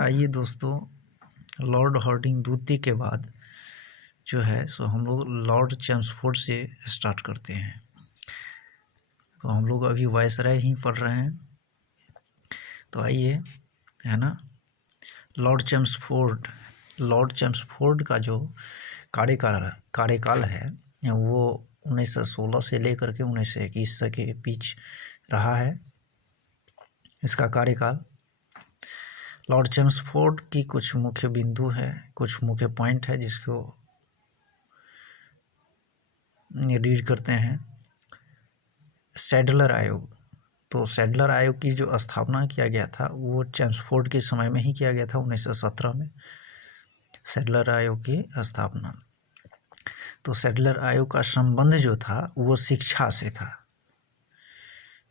आइए दोस्तों, Lord Hardinge द्वितीय के बाद जो है सो हम लोग लॉर्ड चेम्सफोर्ड से स्टार्ट करते हैं। तो हम लोग अभी वायसराय ही पढ़ रहे हैं। तो आइए, है ना, लॉर्ड चेम्सफोर्ड का जो कार्यकाल है वो 1916 से लेकर के 1921 के बीच रहा है इसका कार्यकाल। लॉर्ड चेम्सफोर्ड की कुछ मुख्य बिंदु है, कुछ मुख्य पॉइंट है जिसको रीड करते हैं। सैडलर आयोग, तो सैडलर आयोग की जो स्थापना किया गया था वो चेम्सफोर्ड के समय में ही किया गया था, 1917 में सैडलर आयोग की स्थापना। तो सैडलर आयोग का संबंध जो था वो शिक्षा से था।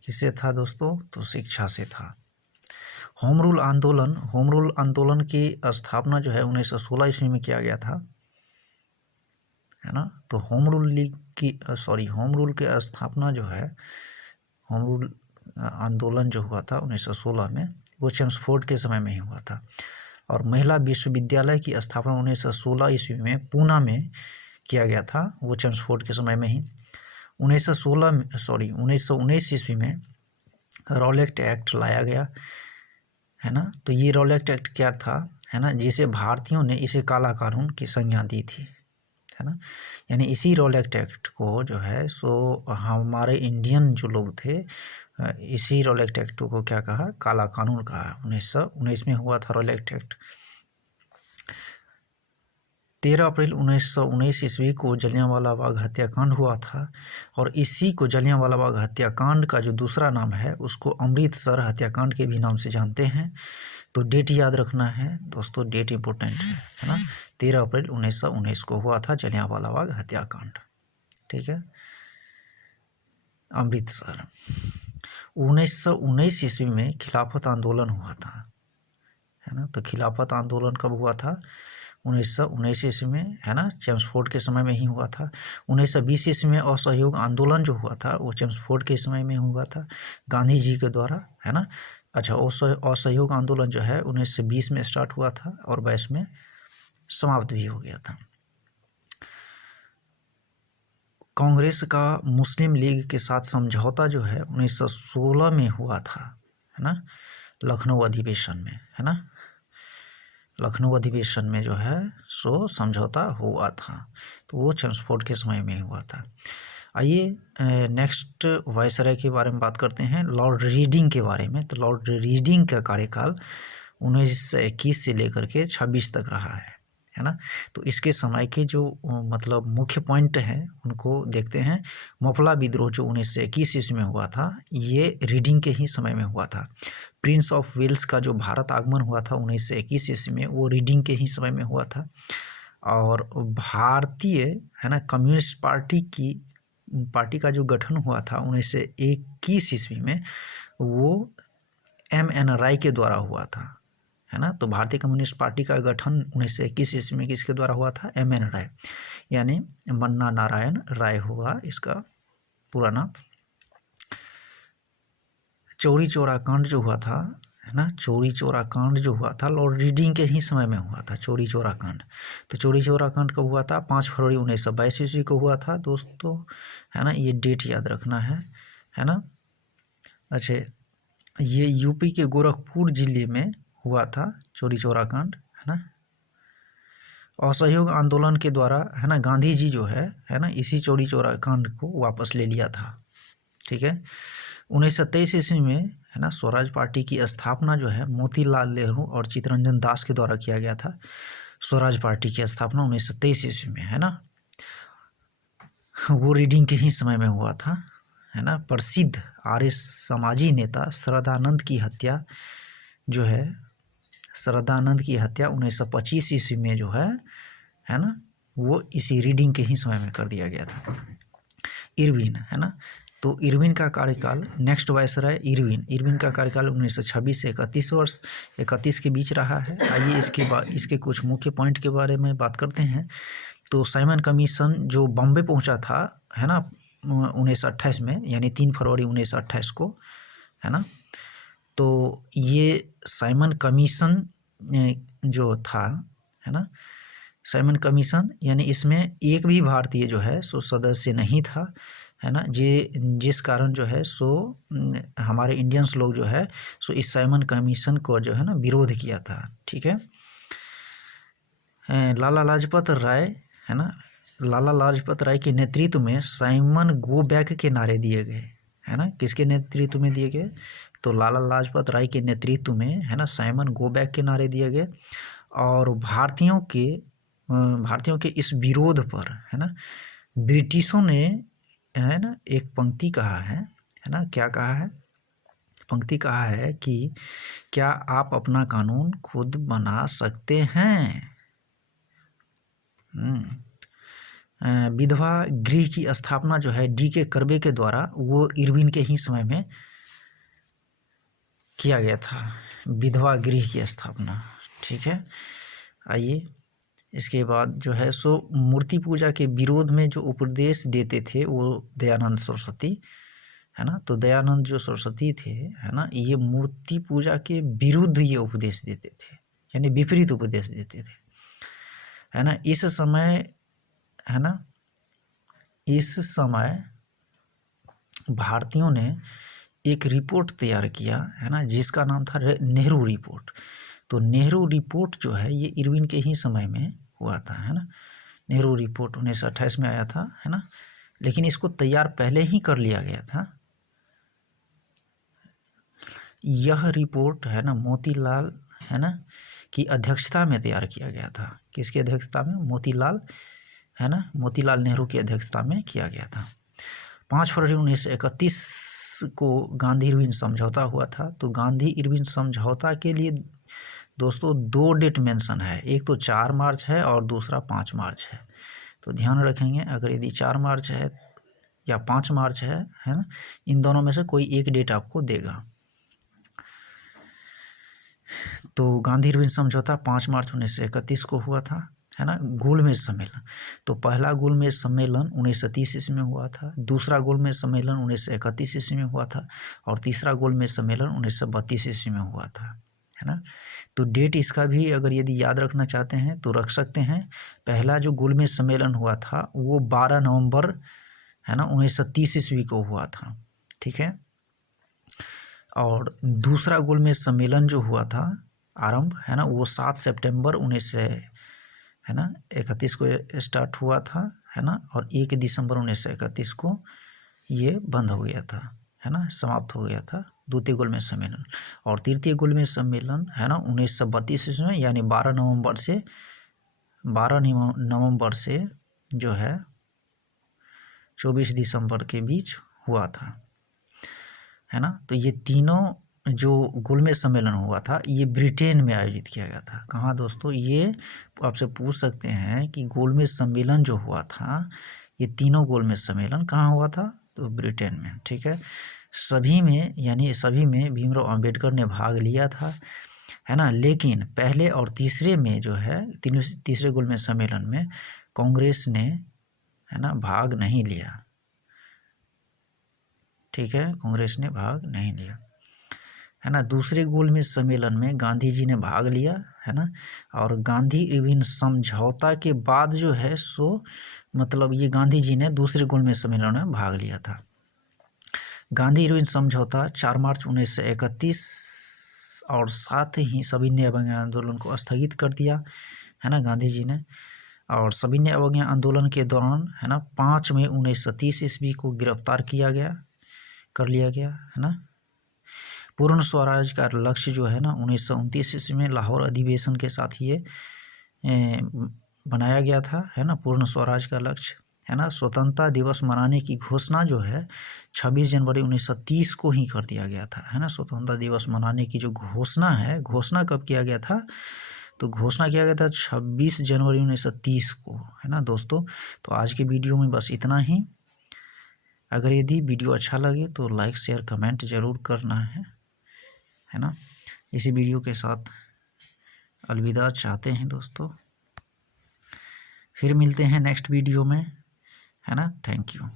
किससे था दोस्तों? तो शिक्षा से था। होम रूल आंदोलन की स्थापना जो है 1916 ईस्वी में किया गया था, है ना। तो होम रूल की स्थापना जो है, होम रूल आंदोलन जो हुआ था 1916 में वो चेम्सफोर्ड के समय में ही हुआ था। और महिला विश्वविद्यालय की स्थापना 1916 ईस्वी में पूना में किया गया था, वो चेम्सफोर्ड के समय में ही। 1919 ईस्वी में रॉलेट एक्ट लाया गया, है ना। तो ये रॉलेट एक्ट क्या था, है ना, जिसे भारतीयों ने इसे काला कानून की संज्ञा दी थी, है ना। यानी इसी रॉलेट एक्ट को जो है सो हमारे इंडियन जो लोग थे, इसी रॉलेट एक्ट को क्या कहा? काला कानून कहा। 1919 में हुआ था रॉलेट एक्ट। 13 अप्रैल 1919 ईस्वी को जलियांवाला बाग हत्याकांड हुआ था, और इसी को जलियांवाला बाग हत्याकांड का जो दूसरा नाम है उसको अमृतसर हत्याकांड के भी नाम से जानते हैं। तो डेट याद रखना है दोस्तों, डेट इंपॉर्टेंट है ना। 13 अप्रैल 1919 को हुआ था जलियांवाला बाग हत्याकांड, ठीक है, अमृतसर। 1919 ईस्वी में खिलाफत आंदोलन हुआ था, है ना। तो खिलाफत आंदोलन कब हुआ था? 1919 ईस्वी में, है ना, चेम्सफोर्ड के समय में ही हुआ था। 1920 ईस्वी में असहयोग आंदोलन जो हुआ था वो चेम्सफोर्ड के समय में हुआ था, गांधी जी के द्वारा, है ना। अच्छा, असहयोग आंदोलन जो है 1920 में स्टार्ट हुआ था और 22 में समाप्त भी हो गया था। कांग्रेस का मुस्लिम लीग के साथ समझौता जो है 1916 में हुआ था, है ना, लखनऊ अधिवेशन में, है ना। लखनऊ अधिवेशन में जो है सो समझौता हुआ था, तो वो चेम्सफोर्ड के समय में हुआ था। आइए नेक्स्ट वायसराय के बारे में बात करते हैं, लॉर्ड रीडिंग के बारे में। तो लॉर्ड रीडिंग का कार्यकाल 1921 से लेकर के 26 तक रहा है ना। तो इसके समय के जो मतलब मुख्य पॉइंट हैं उनको देखते हैं। मफला विद्रोह जो 1921 ईस्वी में हुआ था ये रीडिंग के ही समय में हुआ था। प्रिंस ऑफ वेल्स का जो भारत आगमन हुआ था 1921 ईस्वी में, वो रीडिंग के ही समय में हुआ था। और भारतीय, है ना, कम्युनिस्ट पार्टी का जो गठन हुआ था 1921 ईस्वी में, वो M.N. राय के द्वारा हुआ था, है ना। तो भारतीय कम्युनिस्ट पार्टी का गठन 1921 ईस्वी में किसके द्वारा हुआ था? M.N. राय, यानी मन्ना नारायण राय हुआ इसका पूरा नाम। चौरी चौरा कांड जो हुआ था, है ना, चौरी चौरा कांड जो हुआ था लॉर्ड रीडिंग के ही समय में हुआ था, चौरी चौरा कांड। तो चौरी चौरा कांड कब हुआ था? 5 फरवरी 1922 ईस्वी को हुआ था दोस्तों, है ना। ये डेट याद रखना है ना। अच्छा, ये यूपी के गोरखपुर जिले में हुआ था चौरी चौरा कांड, है ना। असहयोग आंदोलन के द्वारा, है ना, गांधी जी जो है ना, इसी चौरी चौरा कांड को वापस ले लिया था, ठीक है। 1923 ईस्वी में, है ना, स्वराज पार्टी की स्थापना जो है मोतीलाल नेहरू और चित्तरंजन दास के द्वारा किया गया था। स्वराज पार्टी की स्थापना 1923 ईस्वी में, है ना, वो रीडिंग के ही समय में हुआ था, है ना। प्रसिद्ध आर्य समाजी नेता श्रद्धानंद की हत्या जो है, श्रद्धानंद की हत्या 1925 ईस्वी में जो है ना, वो इसी रीडिंग के ही समय में कर दिया गया था। इरविन, है ना। तो इरविन का कार्यकाल, नेक्स्ट वायसराय इरविन का कार्यकाल 1926 से 31 के बीच रहा है। आइए इसके कुछ मुख्य पॉइंट के बारे में बात करते हैं। तो साइमन कमीशन जो बॉम्बे पहुंचा था, है ना, 1928 में, यानी 3 फरवरी 1928 को, है ना। तो ये साइमन कमीशन जो था, है ना, साइमन कमीशन, यानी इसमें एक भी भारतीय जो है सो सदस्य नहीं था, है ना, जिस कारण जो है सो हमारे इंडियंस लोग जो है सो इस साइमन कमीशन को जो है ना विरोध किया था। ठीक है। लाला लाजपत राय, है ना, लाला लाजपत राय के नेतृत्व में साइमन गो बैक के नारे दिए गए, है ना। किसके नेतृत्व में दिए गए? तो लाला लाजपत राय के नेतृत्व में, है ना, साइमन गो बैक के नारे दिए गए। और भारतीयों के इस विरोध पर, है ना, ब्रिटिशों ने, है ना, एक पंक्ति कहा है ना, क्या कहा है? पंक्ति कहा है कि क्या आप अपना कानून खुद बना सकते हैं? विधवा गृह की स्थापना जो है D.K. कर्बे के द्वारा, वो इरविन के ही समय में किया गया था, विधवा गृह की स्थापना। ठीक है। आइए, इसके बाद जो है सो मूर्ति पूजा के विरोध में जो उपदेश देते थे वो दयानंद सरस्वती, है ना। तो दयानंद जो सरस्वती थे, है ना, ये मूर्ति पूजा के विरुद्ध ये उपदेश देते थे, यानी विपरीत उपदेश देते थे, है ना। इस समय, है ना, इस समय भारतीयों ने एक रिपोर्ट तैयार किया, है ना, जिसका नाम था नेहरू रिपोर्ट। तो नेहरू रिपोर्ट जो है ये इरविन के ही समय में हुआ था, है ना। नेहरू रिपोर्ट 1928 में आया था, है ना, लेकिन इसको तैयार पहले ही कर लिया गया था। यह रिपोर्ट, है ना, मोतीलाल, है ना, की अध्यक्षता में तैयार किया गया था। किसकी अध्यक्षता में? मोतीलाल, है ना, मोतीलाल नेहरू की अध्यक्षता में किया गया था। 5 फरवरी 1931 को गांधी इरविन समझौता हुआ था। तो गांधी इरविन समझौता के लिए दोस्तों 2 डेट मेंशन है, एक तो 4 मार्च है और दूसरा 5 मार्च है। तो ध्यान रखेंगे, अगर यदि 4 मार्च है या 5 मार्च है ना, इन दोनों में से कोई एक डेट आपको देगा। तो गांधी इरविन समझौता 5 मार्च 1931 को हुआ था, है ना। गोलमेज सम्मेलन, तो पहला गोलमेज सम्मेलन 1930 ईस्वी में हुआ था, दूसरा गोलमेज सम्मेलन 1931 ईस्वी में हुआ था, और तीसरा गोलमेज सम्मेलन 1932 ईस्वी में हुआ था, है ना। तो डेट इसका भी अगर यदि याद रखना चाहते हैं तो रख सकते हैं। पहला जो गोलमेज सम्मेलन हुआ था वो 12 नवंबर, है ना, 1930 ईस्वी को हुआ था। ठीक है। और दूसरा गोलमेज सम्मेलन जो हुआ था आरंभ, है ना, वो 7 सितंबर 1931 को स्टार्ट हुआ था, है ना, और 1 दिसंबर 1931 को ये बंद हो गया था, है ना, समाप्त हो गया था द्वितीय गोलमेज सम्मेलन। और तृतीय गोलमेज सम्मेलन, है ना, 1932 में, यानी 12 नवंबर से जो है 24 दिसंबर के बीच हुआ था, है ना। तो ये तीनों जो गोलमेज सम्मेलन हुआ था ये ब्रिटेन में आयोजित किया गया था। कहाँ दोस्तों? ये आपसे पूछ सकते हैं कि गोलमेज सम्मेलन जो हुआ था, ये तीनों गोलमेज सम्मेलन कहाँ हुआ था? तो ब्रिटेन में। ठीक है। सभी में भीमराव अंबेडकर ने भाग लिया था, है ना, लेकिन पहले और तीसरे में जो है तीसरे गोलमेज सम्मेलन में कांग्रेस ने, है ना, भाग नहीं लिया। ठीक है, कांग्रेस ने भाग नहीं लिया, है ना। दूसरे गोलमेज सम्मेलन में गांधी जी ने भाग लिया, है ना, और गांधी इरविन समझौता के बाद जो है सो मतलब ये गांधी जी ने दूसरे गोलमेज सम्मेलन में भाग लिया था। गांधी इरविन समझौता 4 मार्च 1931, और साथ ही सविनय अवज्ञा आंदोलन को स्थगित कर दिया, है ना, गांधी जी ने। और सविनय अवज्ञा आंदोलन के दौरान, है ना, 5 मई 1930 ईस्वी को गिरफ्तार कर लिया गया, है ना। पूर्ण स्वराज का लक्ष्य जो है ना 1929 ईस्वी में लाहौर अधिवेशन के साथ ये बनाया गया था, है ना, पूर्ण स्वराज का लक्ष्य, है ना। स्वतंत्रता दिवस मनाने की घोषणा जो है 26 जनवरी 1930 को ही कर दिया गया था, है ना। स्वतंत्रता दिवस मनाने की जो घोषणा है, घोषणा कब किया गया था? तो घोषणा किया गया था 26 जनवरी 1930 को, है ना दोस्तों। तो आज के वीडियो में बस इतना ही। अगर यदि वीडियो अच्छा लगे तो लाइक शेयर कमेंट ज़रूर करना है ना। इसी वीडियो के साथ अलविदा चाहते हैं दोस्तों। फिर मिलते हैं नेक्स्ट वीडियो में, है ना। Thank you.